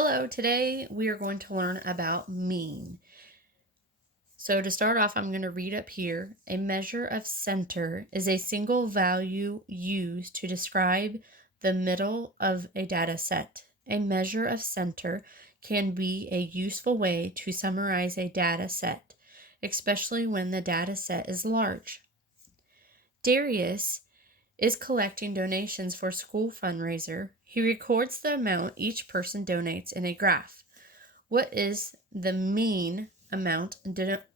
Hello, today we are going to learn about mean. So to start off, I'm going to read up here. A measure of center is a single value used to describe the middle of a data set. A measure of center can be a useful way to summarize a data set, especially when the data set is large. Darius is collecting donations for school fundraiser. He records the amount each person donates in a graph. What is the mean amount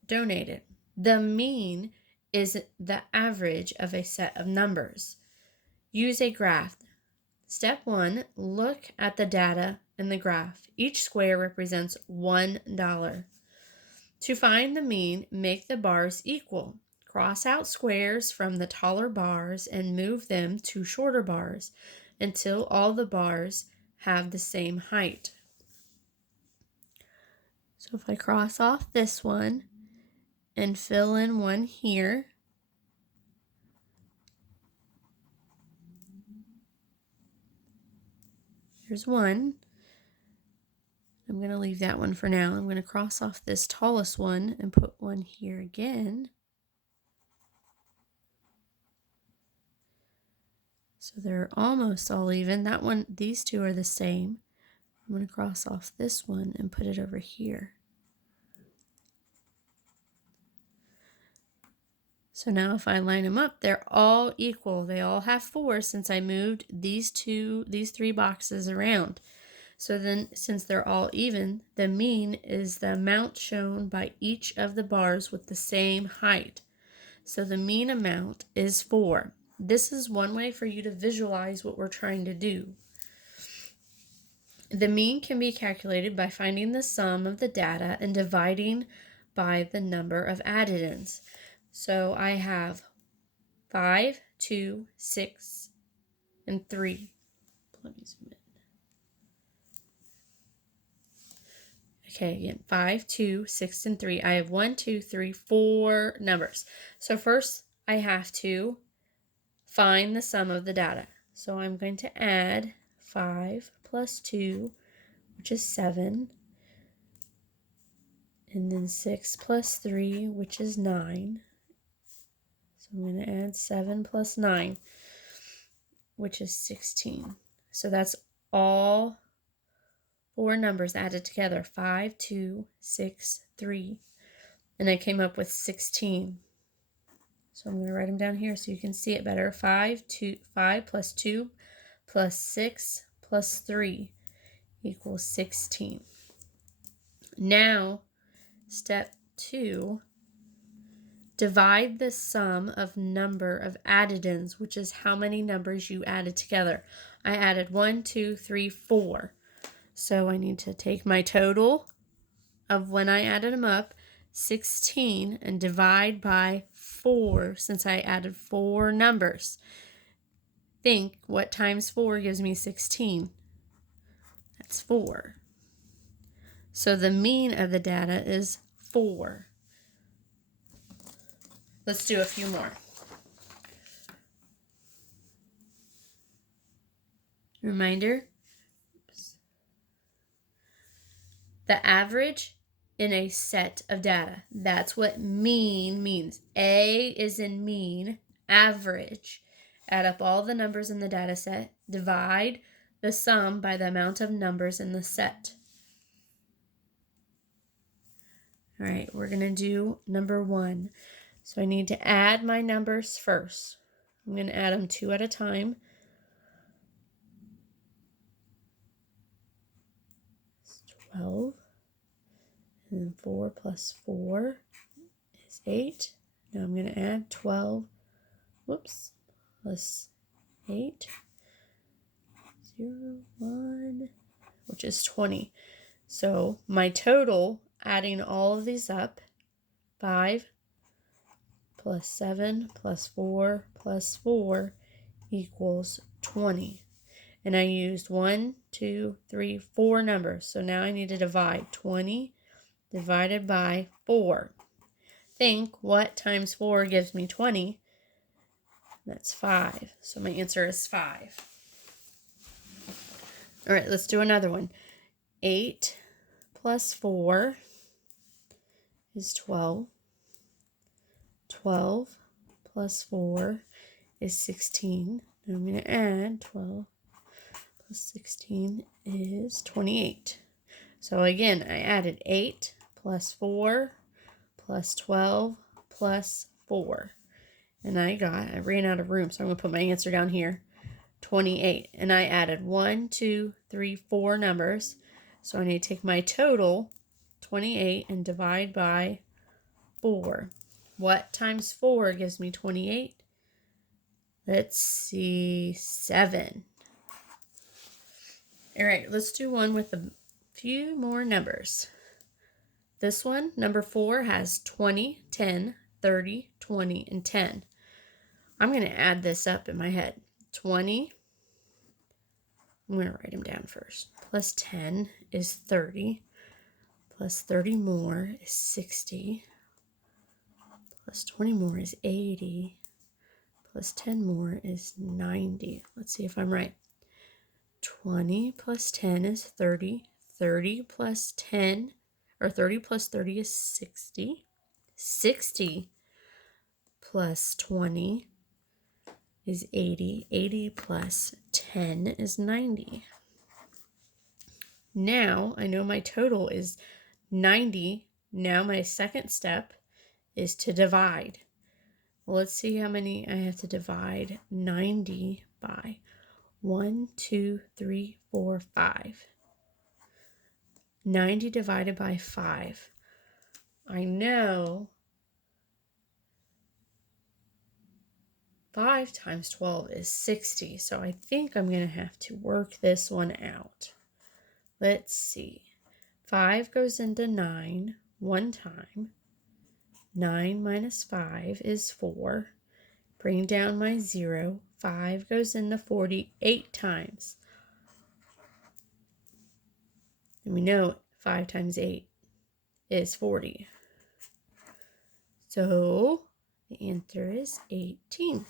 donated? The mean is the average of a set of numbers. Use a graph. Step 1, look at the data in the graph. Each square represents $1. To find the mean, make the bars equal. Cross out squares from the taller bars and move them to shorter bars until all the bars have the same height. So if I cross off this one and fill in one here, here's one. I'm going to leave that one for now. I'm going to cross off this tallest one and put one here again. So they're almost all even. That one, these two are the same. I'm going to cross off this one and put it over here. So now if I line them up, they're all equal. They all have 4 since I moved these 3 boxes around. So then since they're all even, the mean is the amount shown by each of the bars with the same height. So the mean amount is 4. This is one way for you to visualize what we're trying to do. The mean can be calculated by finding the sum of the data and dividing by the number of addends. So I have 5, 2, 6, and 3. Let me zoom in. Okay, again, 5, 2, 6, and 3. I have 1, 2, 3, 4 numbers. So first I have to find the sum of the data. So I'm going to add 5 plus 2, which is 7. And then 6 plus 3, which is 9. So I'm going to add 7 plus 9, which is 16. So that's all 4 numbers added together, 5, 2, 6, 3. And I came up with 16. So I'm going to write them down here so you can see it better. 5 plus 2 plus 6 plus 3 equals 16. Now, step 2, divide the sum of number of addends, which is how many numbers you added together. I added 1, 2, 3, 4. So I need to take my total of when I added them up, 16, and divide by 4 since I added 4 numbers. Think what times 4 gives me 16. That's 4. So the mean of the data is 4. Let's do a few more. Reminder, the average in a set of data. That's what mean means. A is in mean, average. Add up all the numbers in the data set. Divide the sum by the amount of numbers in the set. All right, we're going to do number 1. So I need to add my numbers first. I'm going to add them 2 at a time. 12. And then 4 plus 4 is 8. Now I'm going to add 12. Plus 8. 0, 1, which is 20. So my total, adding all of these up, 5 plus 7 plus 4 plus 4 equals 20. And I used 1, 2, 3, 4 numbers. So now I need to divide 20 divided by 4. Think what times 4 gives me 20. That's 5. So my answer is 5. All right, let's do another one. 8 plus 4 is 12. 12 plus 4 is 16. And I'm going to add 12 plus 16 is 28. So again, I added 8 plus 4 plus 12 plus 4. And I ran out of room, so I'm going to put my answer down here, 28. And I added 1, 2, 3, 4 numbers. So I need to take my total, 28, and divide by 4. What times 4 gives me 28? Let's see, 7. All right, let's do one with a few more numbers. This one, number 4, has 20, 10, 30, 20, and 10. I'm going to add this up in my head. 20, I'm going to write them down first. Plus 10 is 30. Plus 30 more is 60. Plus 20 more is 80. Plus 10 more is 90. Let's see if I'm right. 20 plus 10 is 30. 30 plus 10, or 30 plus 30 is 60. 60 plus 20 is 80. 80 plus 10 is 90. Now I know my total is 90. Now my second step is to divide. Well, let's see how many I have to divide 90 by. 1, 2, 3, 4, 5. 90 divided by 5. I know 5 times 12 is 60, so I think I'm going to have to work this one out. Let's see. 5 goes into 9 one time. 9 minus 5 is 4. Bring down my 0. 5 goes into 40 8 times. And we know 5 times 8 is 40. So the answer is 18.